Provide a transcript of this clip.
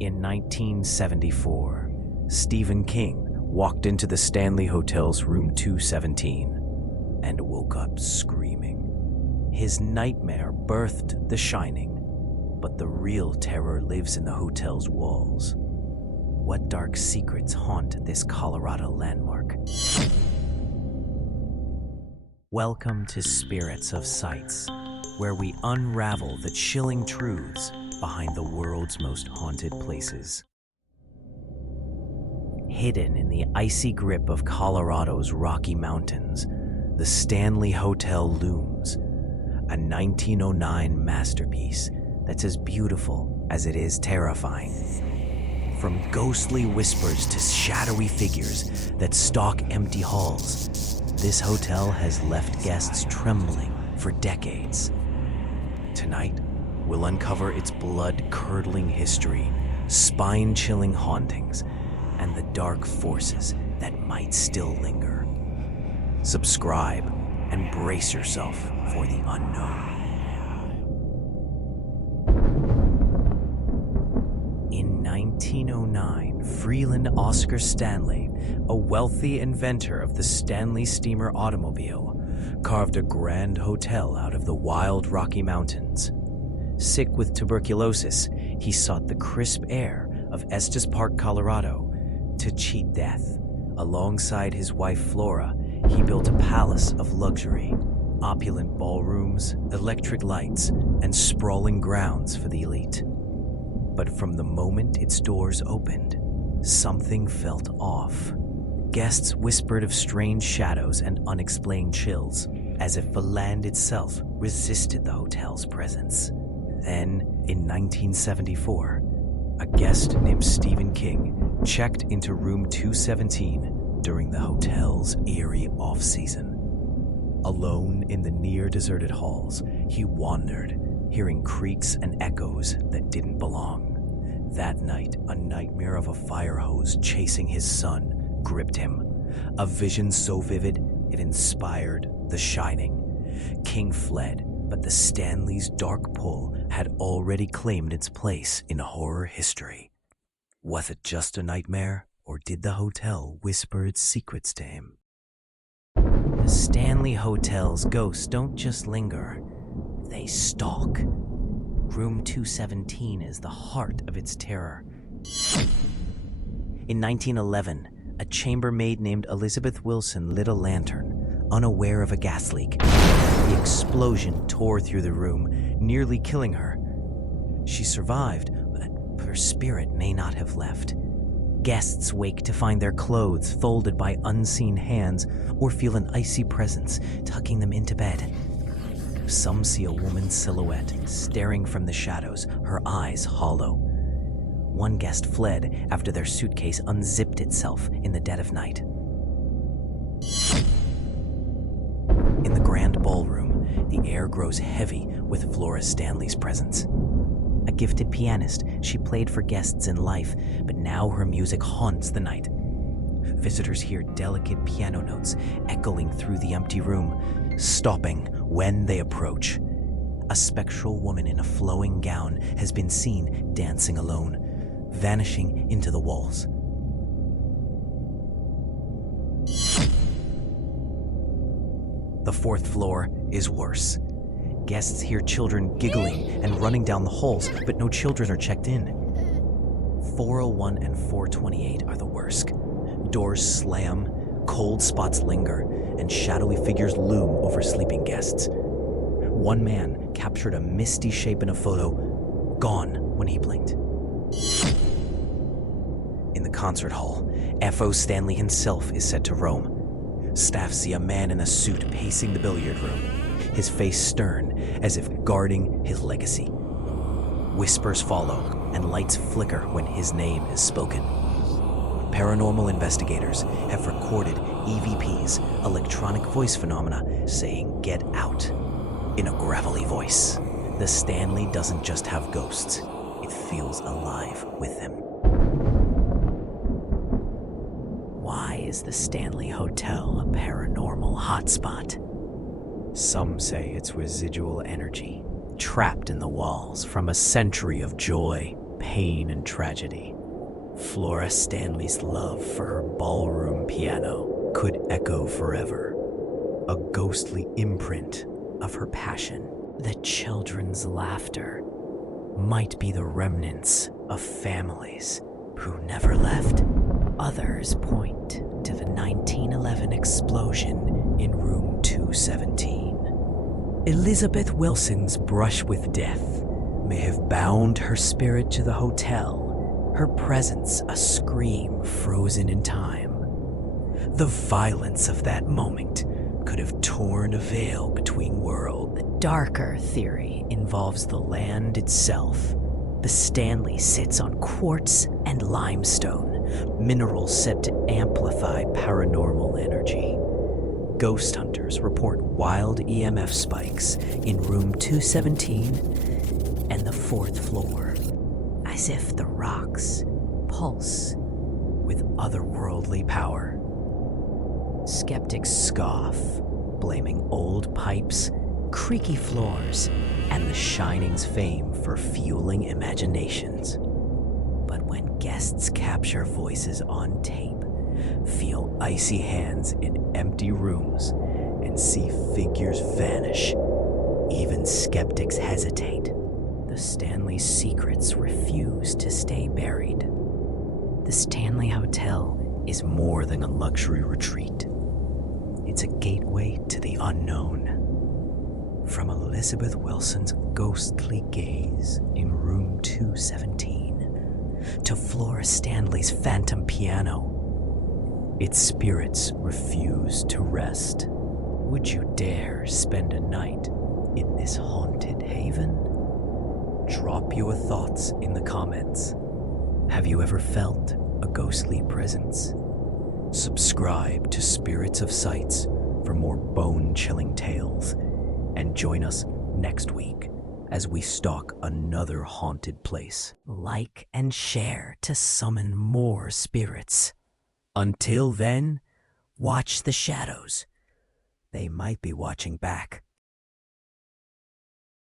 In 1974, Stephen King walked into the Stanley Hotel's room 217 and woke up screaming. His nightmare birthed The Shining, but the real terror lives in the hotel's walls. What dark secrets haunt this Colorado landmark? Welcome to Spirits of Sights, where we unravel the chilling truths behind the world's most haunted places. Hidden in the icy grip of Colorado's Rocky Mountains, the Stanley Hotel looms, a 1909 masterpiece that's as beautiful as it is terrifying. From ghostly whispers to shadowy figures that stalk empty halls, this hotel has left guests trembling for decades. Tonight, we'll uncover its blood-curdling history, spine-chilling hauntings, and the dark forces that might still linger. Subscribe and brace yourself for the unknown. In 1909, Freeland Oscar Stanley, a wealthy inventor of the Stanley steamer automobile, carved a grand hotel out of the wild Rocky Mountains. Sick with tuberculosis, he sought the crisp air of Estes Park, Colorado, to cheat death. Alongside his wife Flora, he built a palace of luxury, opulent ballrooms, electric lights, and sprawling grounds for the elite. But from the moment its doors opened, something felt off. Guests whispered of strange shadows and unexplained chills, as if the land itself resisted the hotel's presence. Then, in 1974, a guest named Stephen King checked into room 217 during the hotel's eerie off-season. Alone in the near-deserted halls, he wandered, hearing creaks and echoes that didn't belong. That night, a nightmare of a fire hose chasing his son gripped him, a vision so vivid it inspired The Shining. King fled, but the Stanley's dark pull had already claimed its place in horror history. Was it just a nightmare, or did the hotel whisper its secrets to him? The Stanley Hotel's ghosts don't just linger, they stalk. Room 217 is the heart of its terror. In 1911, a chambermaid named Elizabeth Wilson lit a lantern, unaware of a gas leak. The explosion tore through the room, nearly killing her. She survived, but her spirit may not have left. Guests wake to find their clothes folded by unseen hands or feel an icy presence tucking them into bed. Some see a woman's silhouette staring from the shadows, her eyes hollow. One guest fled after their suitcase unzipped itself in the dead of night. In the grand ballroom, the air grows heavy with Flora Stanley's presence. A gifted pianist, she played for guests in life, but now her music haunts the night. Visitors hear delicate piano notes echoing through the empty room, stopping when they approach. A spectral woman in a flowing gown has been seen dancing alone, vanishing into the walls. The fourth floor is worse. Guests hear children giggling and running down the halls, but no children are checked in. 401 and 428 are the worst. Doors slam, cold spots linger, and shadowy figures loom over sleeping guests. One man captured a misty shape in a photo, gone when he blinked. In the concert hall, F.O. Stanley himself is said to roam. Staff see a man in a suit pacing the billiard room, his face stern as if guarding his legacy. Whispers follow and lights flicker when his name is spoken. Paranormal investigators have recorded EVP's, electronic voice phenomena, saying "get out" in a gravelly voice. The Stanley doesn't just have ghosts, it feels alive with them. Why is the Stanley Hotel a paranormal hotspot? Some say it's residual energy, trapped in the walls from a century of joy, pain, pain and tragedy. Flora Stanley's love for her ballroom piano could echo forever, a ghostly imprint of her passion. The children's laughter might be the remnants of families who never left. Others point to the 1911 explosion in room 217. Elizabeth Wilson's brush with death may have bound her spirit to the hotel, her presence a scream frozen in time. The violence of that moment could have torn a veil between worlds. The darker theory involves the land itself. The Stanley sits on quartz and limestone, minerals said to amplify paranormal energy. Ghost hunters report wild EMF spikes in room 217 and the 4th floor, as if the rocks pulse with otherworldly power. Skeptics scoff, blaming old pipes, creaky floors, and the Shining's fame for fueling imaginations. But when guests capture voices on tape, feel icy hands in empty rooms, and see figures vanish, even skeptics hesitate. The Stanley secrets refuse to stay buried. The Stanley Hotel is more than a luxury retreat. It's a gateway to the unknown. From Elizabeth Wilson's ghostly gaze in room 217 to Flora Stanley's phantom piano, its spirits refuse to rest. Would you dare spend a night in this haunted haven? Drop your thoughts in the comments. Have you ever felt a ghostly presence? Subscribe to Spirits of Sights for more bone-chilling tales, and join us next week as we stalk another haunted place. Like and share to summon more spirits. Until then, watch the shadows. They might be watching back.